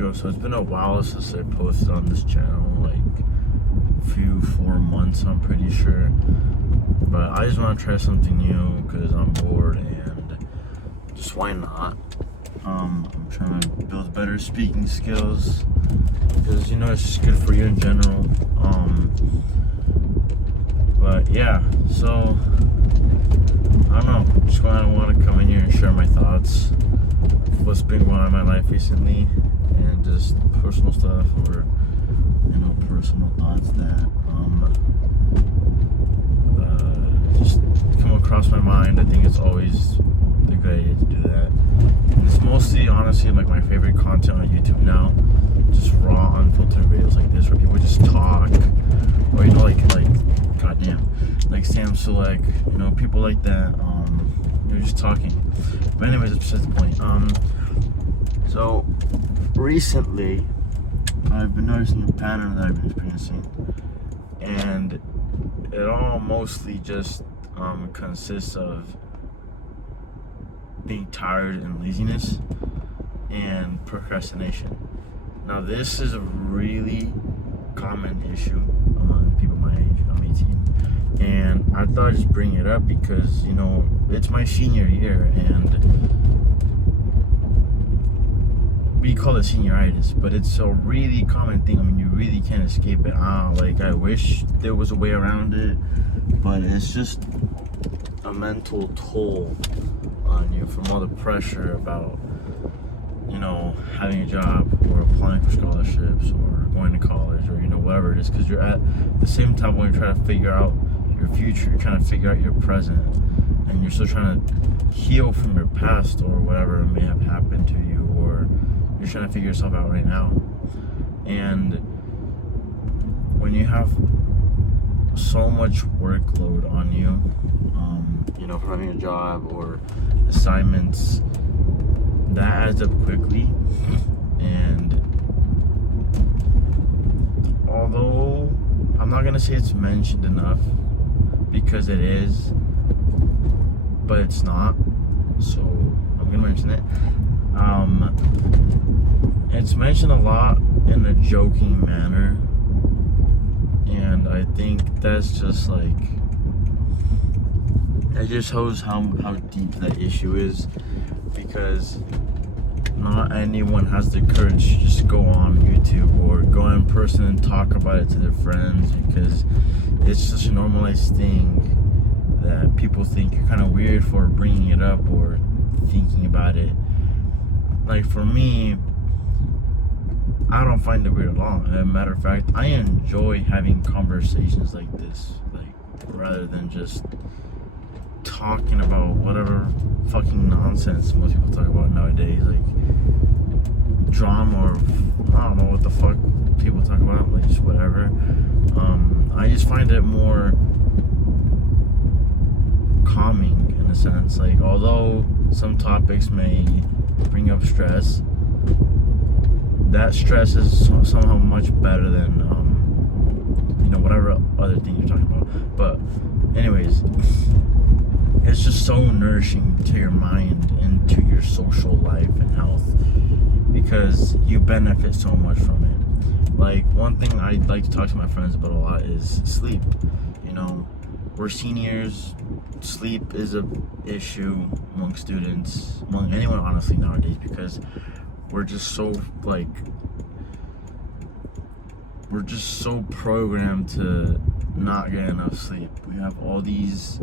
Yo, so it's been a while since I posted on this channel, like 4 months, I'm pretty sure. But I just want to try something new because I'm bored and just why not? I'm trying to build better speaking skills because it's just good for you in general. But yeah, so I don't know. Just want to come in here and share my thoughts. What's been going on in my life recently, and just personal stuff or personal thoughts that just come across my mind. I think it's always a good idea to do that. And it's mostly, honestly, like my favorite content on YouTube now, just raw, unfiltered videos like this where people just talk, or goddamn, like Sam Sulek, people like that. They're just talking. But anyways, that's just the point. So recently, I've been noticing a pattern that I've been experiencing, and it all mostly just consists of being tired and laziness and procrastination. Now, this is a really common issue among people my age. I'm 18, and I thought I'd just bring it up because it's my senior year, and we call it senioritis, but it's a really common thing. I mean, you really can't escape it. I wish there was a way around it, but it's just a mental toll on you from all the pressure about, having a job or applying for scholarships or going to college or, whatever it is, because you're at the same time when you're trying to figure out your future, you're trying to figure out your present, and you're still trying to heal from your past or whatever may have happened to you, or you're trying to figure yourself out right now. And when you have so much workload on you, from having a job or assignments, that adds up quickly. And although I'm not gonna say it's mentioned enough, because it is, but it's not, so I'm gonna mention it. It's mentioned a lot in a joking manner, and I think that's just it just shows how deep that issue is, because not anyone has the courage to just go on YouTube or go in person and talk about it to their friends, because it's such a normalized thing that people think you're kind of weird for bringing it up or thinking about it. Like, for me, I don't find it weird at all. As a matter of fact, I enjoy having conversations like this, rather than just talking about whatever fucking nonsense most people talk about nowadays, like drama, or I don't know what the fuck people talk about, just whatever. I just find it more calming in a sense. Although some topics may bring up stress, that stress is somehow much better than whatever other thing you're talking about. But anyways, it's just so nourishing to your mind and to your social life and health, because you benefit so much from it. One thing I like to talk to my friends about a lot is sleep. We're seniors. Sleep is a issue among students, among anyone, honestly, nowadays, because we're just so programmed to not get enough sleep. We have all these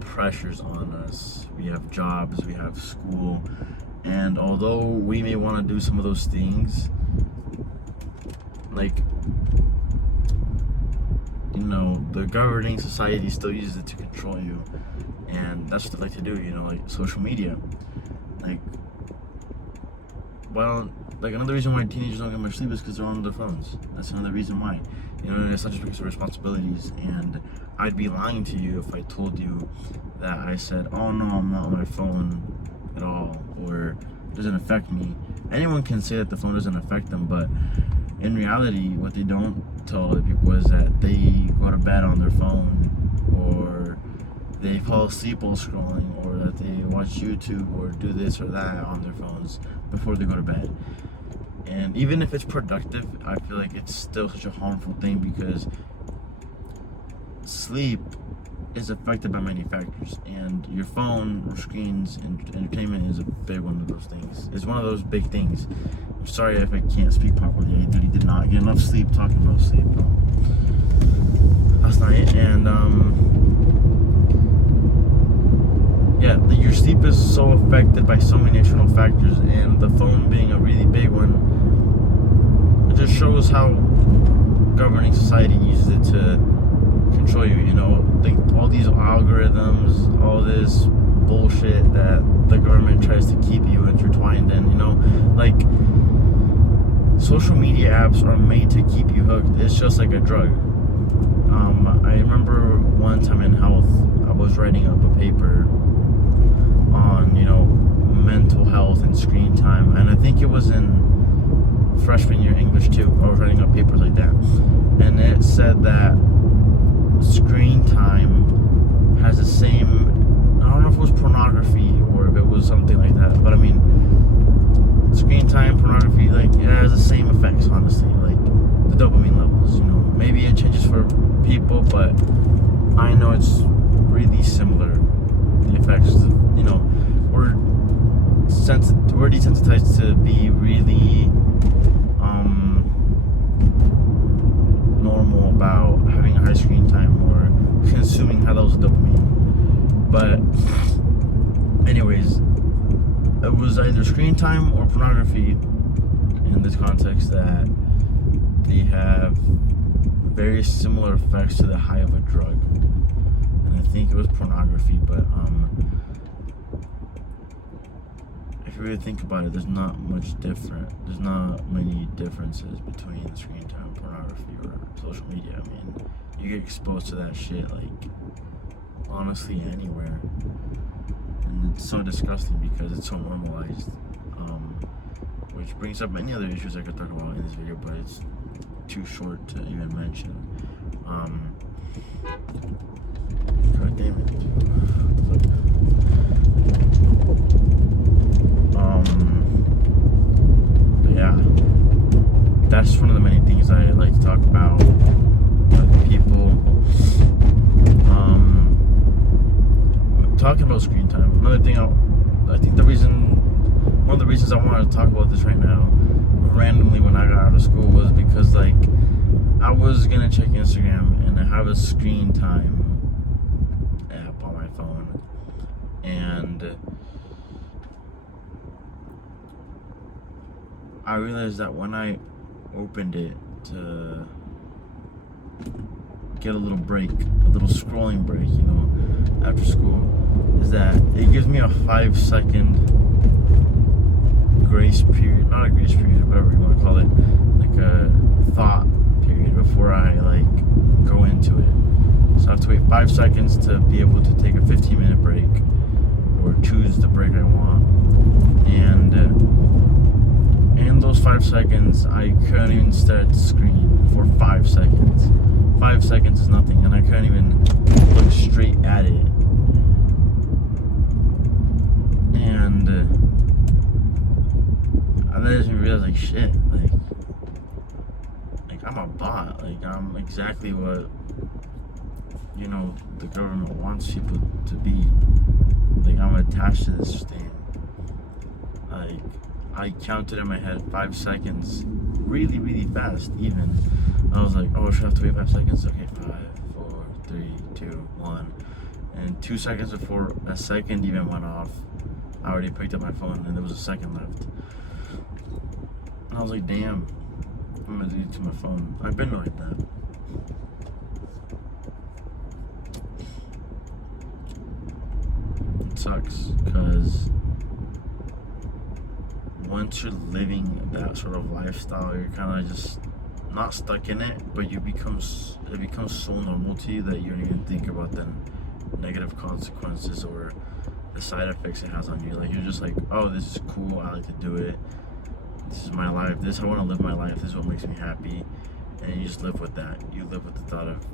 pressures on us. We have jobs, we have school, and although we may want to do some of those things, the governing society still uses it to control you, and that's what they like to do, social media. Another reason why teenagers don't get much sleep is because they're on their phones. That's another reason why. It's not just because of responsibilities. And I'd be lying to you if I told you that I said, oh no, I'm not on my phone at all, or it doesn't affect me. Anyone can say that the phone doesn't affect them, but in reality, what they don't tell other people is that they go to bed on their phone, or they fall asleep while scrolling, or that they watch YouTube or do this or that on their phones before they go to bed. And even if it's productive, I feel like it's still such a harmful thing, because sleep is affected by many factors, and your phone or screens and entertainment is a big one of those things. It's one of those big things. I'm sorry if I can't speak properly. I really did not get enough sleep talking about sleep last night, and yeah, your sleep is so affected by so many external factors, and the phone being a really big one. It just shows how governing society uses it to control you, you know, like all these algorithms, all this bullshit that the government tries to keep you intertwined in, you know, like social media apps are made to keep you hooked. It's just like a drug. I remember one time in health, I was writing up a paper on, you know, mental health and screen time, and I think it was in freshman year English too. I was writing up papers like that, and it said that screen time has the same, I don't know if it was pornography or if it was something like that, but I mean, screen time, pornography, like, it has the same effects, honestly, like the dopamine levels, you know. Maybe it changes for people, but I know it's really similar, the effects, you know. We're desensitized to be really normal about having a high screen time or consuming high levels of dopamine. But anyways, it was either screen time or pornography in this context that they have very similar effects to the high of a drug. And I think it was pornography, but if you really think about it, there's not much different. There's not many differences between screen time, pornography, or social media. I mean, you get exposed to that shit, like, honestly, anywhere. And it's so disgusting because it's so normalized. Which brings up many other issues I could talk about in this video, but it's too short to even mention. God damn it. But yeah, that's one of the many things I like to talk about with people. Talking about screen time. Another thing, I think one of the reasons I wanted to talk about this right now, randomly when I got out of school, was because, like, I was gonna check Instagram and I have a screen time app on my phone, and I realized that when I opened it to get a little break, a little scrolling break, you know, after school, is that it gives me a 5-second grace period, not a grace period, whatever you want to call it, like a thought period before I, like, go into it. So I have to wait 5 seconds to be able to take a 15-minute break or choose the break I want. And in those 5 seconds, I couldn't even stare at the screen for 5 seconds. 5 seconds is nothing, and I couldn't even look straight at it. And I didn't realize, like, shit, like I'm a bot. Like, I'm exactly what, you know, the government wants people to be. Like, I'm attached to this thing. Like, I counted in my head 5 seconds, really, really fast. Even I was like, oh, should I have to wait 5 seconds? Okay, 5, 4, 3, 2, 1. And 2 seconds before a second even went off, I already picked up my phone and there was a second left. And I was like, damn, I'm addicted to my phone. I've been like that. It sucks because once you're living that sort of lifestyle, you're kind of just not stuck in it, but it becomes so normal to you that you don't even think about the negative consequences or the side effects it has on you. Like, you're just like, oh, this is cool, I like to do it, this is my life, I want to live my life, this is what makes me happy, and you just live with that. You live with the thought of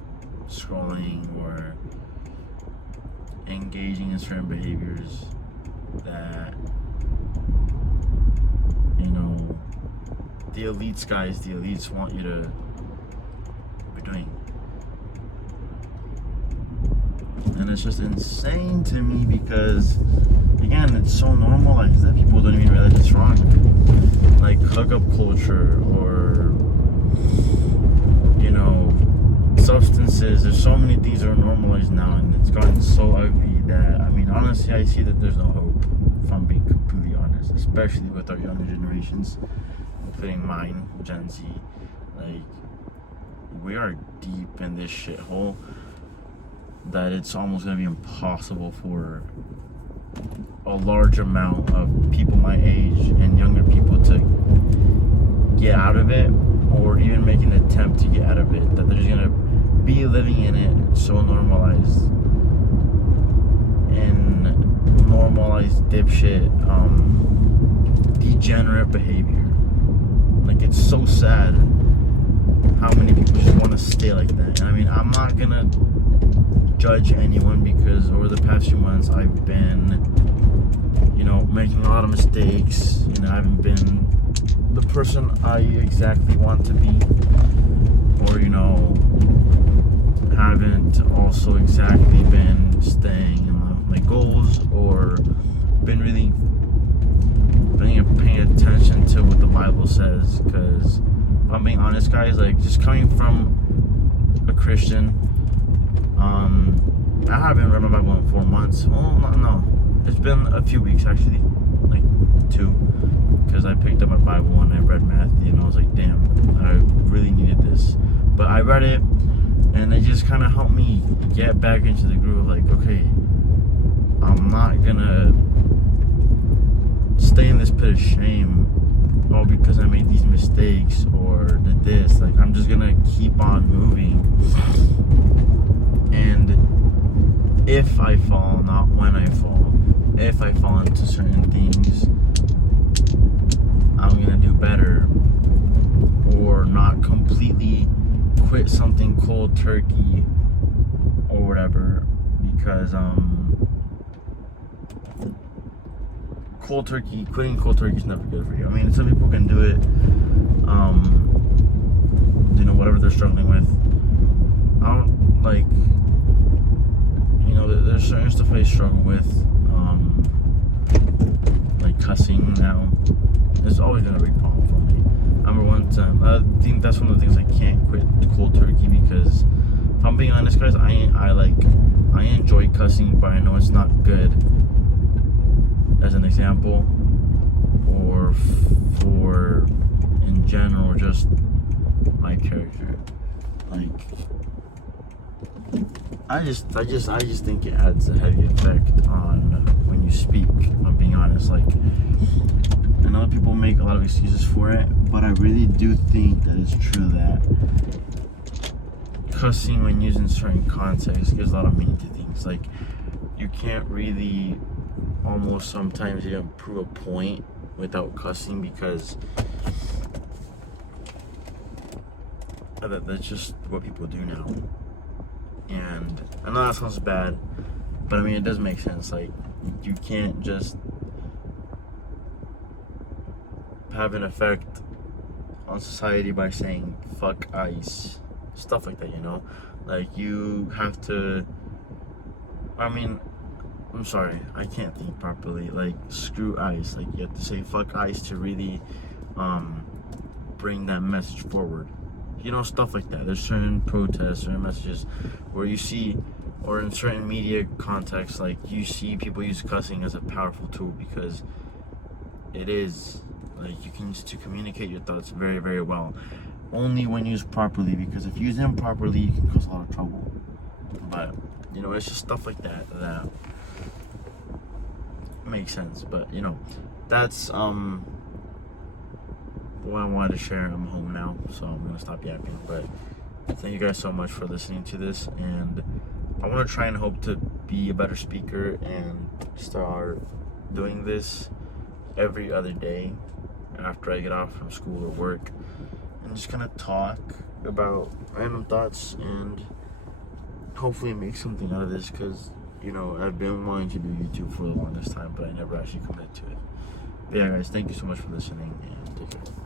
scrolling or engaging in certain behaviors that, you know, the elites, guys, the elites want you to be doing. And it's just insane to me because, again, it's so normalized that people don't even realize it's wrong. Like hookup culture or, you know, substances. There's so many things that are normalized now, and it's gotten so ugly that, I mean, honestly, I see that there's no hope, if I'm being completely honest, especially with our younger generations, including mine, Gen Z. Like, we are deep in this shithole that it's almost going to be impossible for a large amount of people my age and younger people to get out of it, or even make an attempt to get out of it. That they're just going to be living in it so normalized and normalized dipshit, degenerate behavior. Like, it's so sad how many people just want to stay like that. And I mean, I'm not going to judge anyone because over the past few months I've been, you know, making a lot of mistakes. You know, I haven't been the person I exactly want to be, or, you know, haven't also exactly been staying in line with my goals, or been really paying attention to what the Bible says. Because I'm being honest, guys, like, just coming from a Christian, I haven't read my Bible in 4 months. Well, no, it's been a few weeks actually, like 2, because I picked up my Bible and I read Matthew, and I was like, damn, I really needed this. But I read it, and it just kind of helped me get back into the groove of, like, okay, I'm not gonna stay in this pit of shame, all because I made these mistakes or did this. Like, I'm just gonna keep on moving. And if I fall, not when I fall, if I fall into certain things, I'm gonna do better, or not completely quit something cold turkey or whatever, because quitting cold turkey is never good for you. I mean, some people can do it, you know, whatever they're struggling with. I don't, like, you know, there's certain stuff I struggle with, like cussing now. It's always been a big problem for me. I remember one time, I think that's one of the things I can't quit cold turkey, because if I'm being honest, guys, I enjoy cussing, but I know it's not good as an example, or for in general, just my character. Like, I just think it adds a heavy effect on when you speak, if I'm being honest. Like, I know people make a lot of excuses for it, but I really do think that it's true that cussing, when used in certain contexts, gives a lot of meaning to things. Like, you can't really almost sometimes even prove a point without cussing, because that's just what people do now. And I know that sounds bad, but I mean, it does make sense. Like, you can't just have an effect on society by saying fuck ICE, stuff like that, you know? Like, you have to, I mean, I'm sorry, I can't think properly. Like, screw ICE. Like, you have to say fuck ICE to really bring that message forward. You know, stuff like that. There's certain protests, certain messages where you see, or in certain media contexts, like, you see people use cussing as a powerful tool, because it is. Like, you can use it to communicate your thoughts very, very well. Only when used properly, because if used improperly, you can cause a lot of trouble. But, you know, it's just stuff like that that makes sense. But, you know, that's what I wanted to share. I'm home now, so I'm gonna stop yapping. But thank you guys so much for listening to this, and I want to try and hope to be a better speaker and start doing this every other day after I get off from school or work, and just kind of talk about random thoughts and hopefully make something out of this, because, you know, I've been wanting to do YouTube for the longest time, but I never actually committed to it. But yeah, guys, thank you so much for listening, and take care.